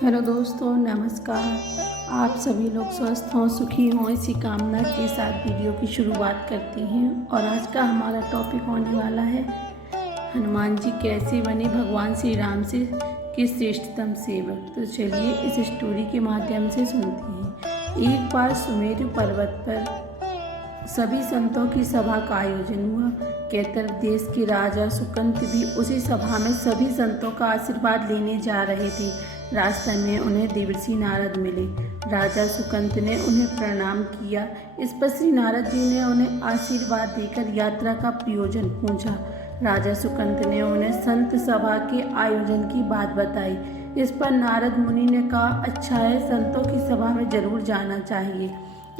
Hello दोस्तों, नमस्कार। आप सभी लोग स्वस्थ हों, सुखी हों, इसी कामना के साथ वीडियो की शुरुआत करते हैं। और आज का हमारा टॉपिक होने वाला है हनुमान जी कैसे बने भगवान श्री राम से के श्रेष्ठतम सेवक। तो चलिए इस स्टोरी के माध्यम से सुनते हैं। एक बार सुमेरु पर्वत पर सभी संतों की सभा का आयोजन हुआ। केतर देश के राजा सुकंत भी उसी सभा में सभी संतों का आशीर्वाद लेने जा रहे थे। रास्ते में उन्हें देवर्षि नारद मिले। राजा सुकंत ने उन्हें प्रणाम किया। इस पर श्री नारद जी ने उन्हें आशीर्वाद देकर यात्रा का प्रयोजन पूछा। राजा सुकंत ने उन्हें संत सभा के आयोजन की बात बताई। इस पर नारद मुनि ने कहा, अच्छा है, संतों की सभा में जरूर जाना चाहिए।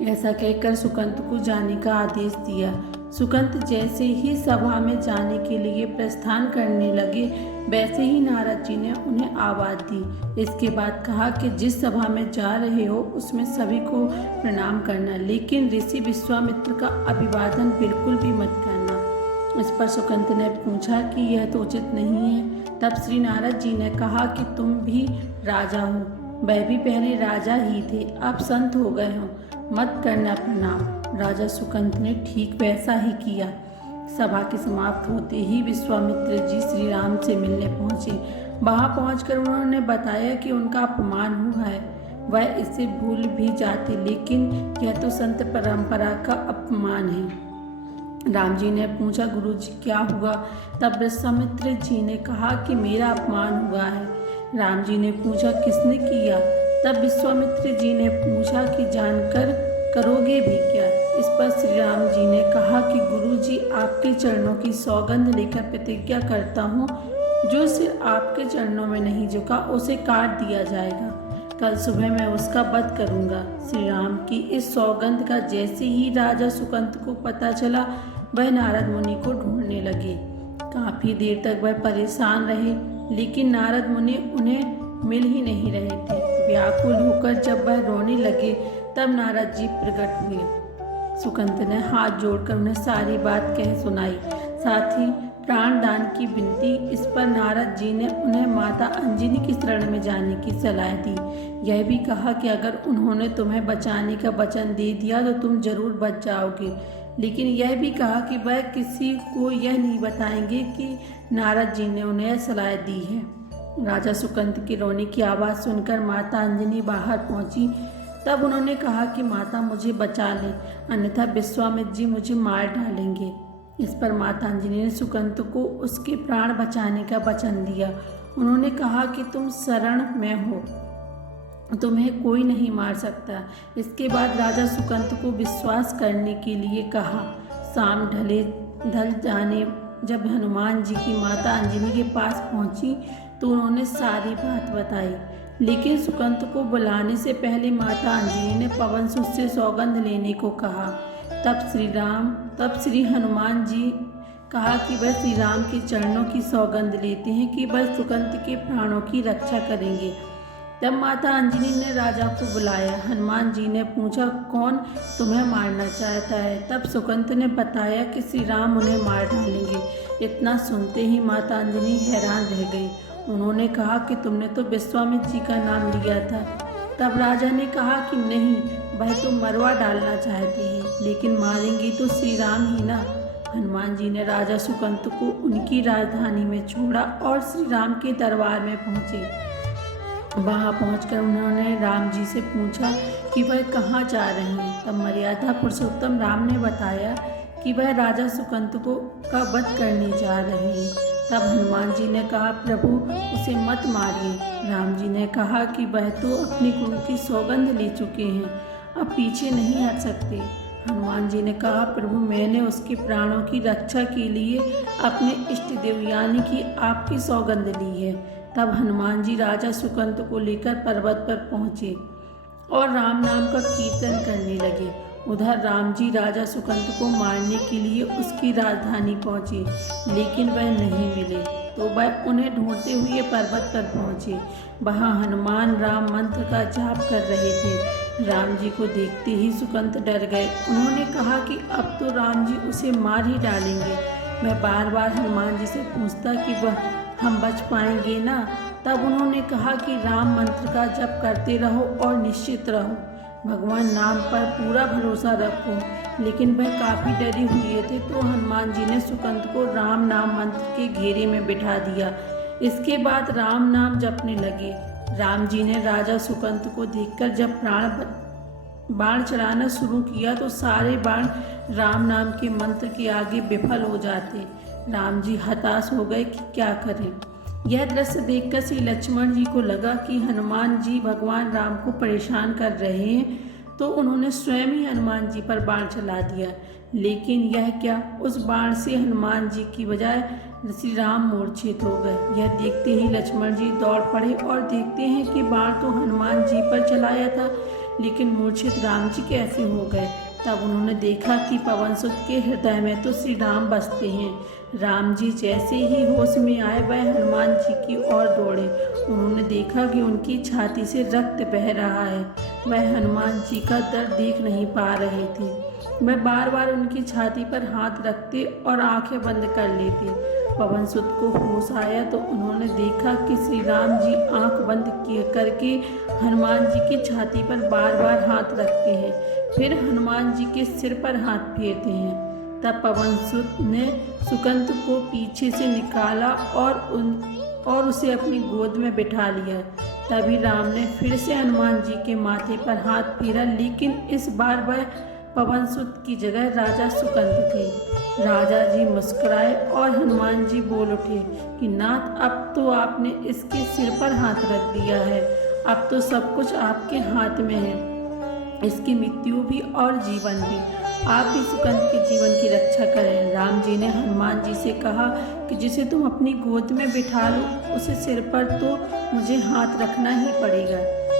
ऐसा कहकर सुकंत को जाने का आदेश दिया। सुकंत जैसे ही सभा में जाने के लिए प्रस्थान करने लगे, वैसे ही नारद जी ने उन्हें आवाज़ दी। इसके बाद कहा कि जिस सभा में जा रहे हो उसमें सभी को प्रणाम करना, लेकिन ऋषि विश्वामित्र का अभिवादन बिल्कुल भी मत करना। इस पर सुकंत ने पूछा कि यह तो उचित नहीं है। तब श्री नारद जी ने कहा कि तुम भी राजा हो, वह भी पहले राजा ही थे, अब संत हो गए हो, मत करना प्रणाम। राजा सुकंत ने ठीक वैसा ही किया। सभा के समाप्त होते ही विश्वामित्र जी श्री राम से मिलने पहुंचे। वहां पहुंचकर उन्होंने बताया कि उनका अपमान हुआ है। वह इसे भूल भी जाते, लेकिन यह तो संत परंपरा का अपमान है। राम जी ने पूछा, गुरु जी क्या हुआ? तब विश्वामित्र जी ने कहा कि मेरा अपमान हुआ है। राम जी ने पूछा, किसने किया? तब विश्वामित्र जी ने पूछा कि जानकर करोगे भी क्या? इस पर श्री राम जी ने कहा कि गुरु जी, आपके चरणों की सौगंध लेकर प्रतिज्ञा करता हूँ, जो सिर आपके चरणों में नहीं झुका उसे काट दिया जाएगा। कल सुबह मैं उसका वध करूँगा। श्री राम की इस सौगंध का जैसे ही राजा सुकंत को पता चला, वह नारद मुनि को ढूंढने लगे। काफ़ी देर तक वह परेशान रहे, लेकिन नारद मुनि उन्हें मिल ही नहीं रहे थे। व्याकुल होकर जब वह रोने लगे, तब नारद जी प्रकट हुए। सुकंत ने हाथ जोड़कर उन्हें सारी बात कह सुनाई, साथ ही प्राण दान की विनती। इस पर नारद जी ने उन्हें माता अंजनी की शरण में जाने की सलाह दी। यह भी कहा कि अगर उन्होंने तुम्हें बचाने का वचन दे दिया तो तुम जरूर बच जाओगे, लेकिन यह भी कहा कि वह किसी को यह नहीं बताएंगे कि नारद जी ने उन्हें सलाह दी है। राजा सुकंत के रोने की आवाज़ सुनकर माता अंजनी बाहर पहुंची। तब उन्होंने कहा कि माता मुझे बचा लें, अन्यथा विश्वामित्र जी मुझे मार डालेंगे। इस पर माता अंजनी ने सुकंत को उसके प्राण बचाने का वचन दिया। उन्होंने कहा कि तुम शरण में हो, तुम्हें कोई नहीं मार सकता। इसके बाद राजा सुकंत को विश्वास करने के लिए कहा। शाम ढल जाने जब हनुमान जी की माता अंजनी के पास पहुंची तो उन्होंने सारी बात बताई, लेकिन सुकंत को बुलाने से पहले माता अंजनी ने पवन सुत से सौगंध लेने को कहा। तब श्री हनुमान जी कहा कि वह श्री राम के चरणों की सौगंध लेते हैं कि वह सुकंत के प्राणों की रक्षा करेंगे। तब माता अंजनी ने राजा को बुलाया। हनुमान जी ने पूछा, कौन तुम्हें मारना चाहता है? तब सुकंत ने बताया कि श्री राम उन्हें मार डालेंगे। इतना सुनते ही माता अंजनी हैरान रह गई। उन्होंने कहा कि तुमने तो विश्वामित्र जी का नाम लिया था। तब राजा ने कहा कि नहीं, वह तो मरवा डालना चाहते हैं, लेकिन मारेंगे तो श्री राम ही ना। हनुमान जी ने राजा सुकंत को उनकी राजधानी में छोड़ा और श्री राम के दरबार में पहुँचे। वहाँ पहुंचकर उन्होंने राम जी से पूछा कि वह कहाँ जा रहे हैं। तब मर्यादा पुरुषोत्तम राम ने बताया कि वह राजा सुकंत का वध करने जा रहे हैं। तब हनुमान जी ने कहा, प्रभु उसे मत मारिए। राम जी ने कहा कि वह तो अपनी गुरु की सौगंध ले चुके हैं, अब पीछे नहीं हट सकते। हनुमान जी ने कहा, प्रभु मैंने उसके प्राणों की रक्षा के लिए अपने इष्ट देव यानी कि आपकी सौगंध ली है। तब हनुमान जी राजा सुकंत को लेकर पर्वत पर पहुँचे और राम नाम का कीर्तन करने लगे। उधर राम जी राजा सुकंत को मारने के लिए उसकी राजधानी पहुँचे, लेकिन वह नहीं मिले, तो वह उन्हें ढूंढते हुए पर्वत पर पहुँचे। वहाँ हनुमान राम मंत्र का जाप कर रहे थे। राम जी को देखते ही सुकंत डर गए। उन्होंने कहा कि अब तो राम जी उसे मार ही डालेंगे। वह बार बार हनुमान जी से पूछता कि वह हम बच पाएंगे ना। तब उन्होंने कहा कि राम मंत्र का जप करते रहो और निश्चित रहो, भगवान नाम पर पूरा भरोसा रखो। लेकिन वह काफ़ी डरे हुए थे, तो हनुमान जी ने सुकंत को राम नाम मंत्र के घेरे में बिठा दिया। इसके बाद राम नाम जपने लगे। राम जी ने राजा सुकंत को देखकर जब बाण चलाना शुरू किया तो सारे बाण राम नाम के मंत्र के आगे विफल हो जाते। राम जी हताश हो गए कि क्या करें। यह दृश्य देखकर श्री लक्ष्मण जी को लगा कि हनुमान जी भगवान राम को परेशान कर रहे हैं, तो उन्होंने स्वयं ही हनुमान जी पर बाण चला दिया। लेकिन यह क्या, उस बाण से हनुमान जी की बजाय श्री राम मूर्छित हो गए। यह देखते ही लक्ष्मण जी दौड़ पड़े और देखते हैं कि बाण तो हनुमान जी पर चलाया था, लेकिन मूर्छित राम जी कैसे हो गए। तब उन्होंने देखा कि पवनसुत के हृदय में तो श्री राम बसते हैं। राम जी जैसे ही होश में आए वह हनुमान जी की ओर दौड़े। उन्होंने देखा कि उनकी छाती से रक्त बह रहा है। वह हनुमान जी का दर्द देख नहीं पा रहे थे। वह बार बार उनकी छाती पर हाथ रखते और आंखें बंद कर लेते। पवनसुत को होश आया तो उन्होंने देखा कि श्री राम जी आंख बंद करके हनुमान जी की छाती पर बार बार हाथ रखते हैं, फिर हनुमान जी के सिर पर हाथ फेरते हैं। तब पवनसुत ने सुकंत को पीछे से निकाला और उसे अपनी गोद में बिठा लिया। तभी राम ने फिर से हनुमान जी के माथे पर हाथ फेरा, लेकिन इस बार वह पवनसुत की जगह राजा सुकंत थे। राजा जी मुस्कुराए और हनुमान जी बोल उठे कि नाथ, अब तो आपने इसके सिर पर हाथ रख दिया है, अब तो सब कुछ आपके हाथ में है, इसकी मृत्यु भी और जीवन भी। आप भी सुकंत के जीवन की रक्षा करें। राम जी ने हनुमान जी से कहा कि जिसे तुम अपनी गोद में बिठा लो, उसे सिर पर तो मुझे हाथ रखना ही पड़ेगा,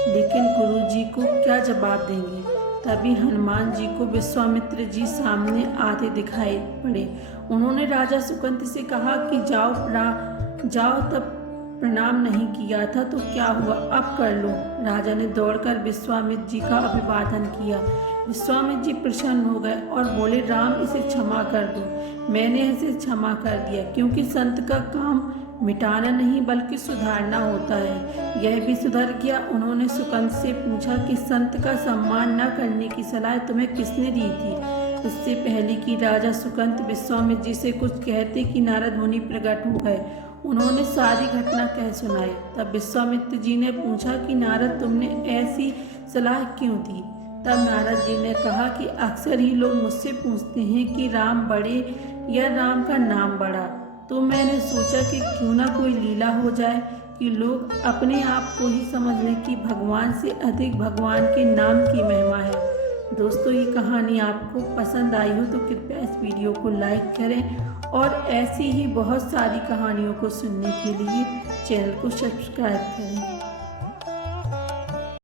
लेकिन गुरु जी को क्या जवाब देंगे। तभी हनुमान जी को विश्वामित्र जी सामने आते दिखाई पड़े। उन्होंने राजा सुकंत से कहा कि जाओ, तब प्रणाम नहीं किया था तो क्या हुआ, अब कर लो। राजा ने दौड़कर विश्वामित्र जी का अभिवादन किया। विश्वामित्र जी प्रसन्न हो गए और बोले, राम, इसे क्षमा कर दो। मैंने इसे क्षमा कर दिया, क्योंकि संत का काम मिटाना नहीं बल्कि सुधारना होता है। यह भी सुधर गया। उन्होंने सुकंत से पूछा कि संत का सम्मान न करने की सलाह तुम्हें किसने दी थी। इससे पहले कि राजा सुकंत विश्वामित्र जी से कुछ कहते कि नारद मुनि प्रकट हो गए। उन्होंने सारी घटना कह सुनाई। तब विश्वामित्र जी ने पूछा कि नारद, तुमने ऐसी सलाह क्यों दी। तब नारद जी ने कहा कि अक्सर ही लोग मुझसे पूछते हैं कि राम बड़े या राम का नाम बड़ा, तो मैंने सोचा कि क्यों ना कोई लीला हो जाए कि लोग अपने आप को ही समझ लें कि भगवान से अधिक भगवान के नाम की महिमा है। दोस्तों, ये कहानी आपको पसंद आई हो तो कृपया इस वीडियो को लाइक करें और ऐसी ही बहुत सारी कहानियों को सुनने के लिए चैनल को सब्सक्राइब करें।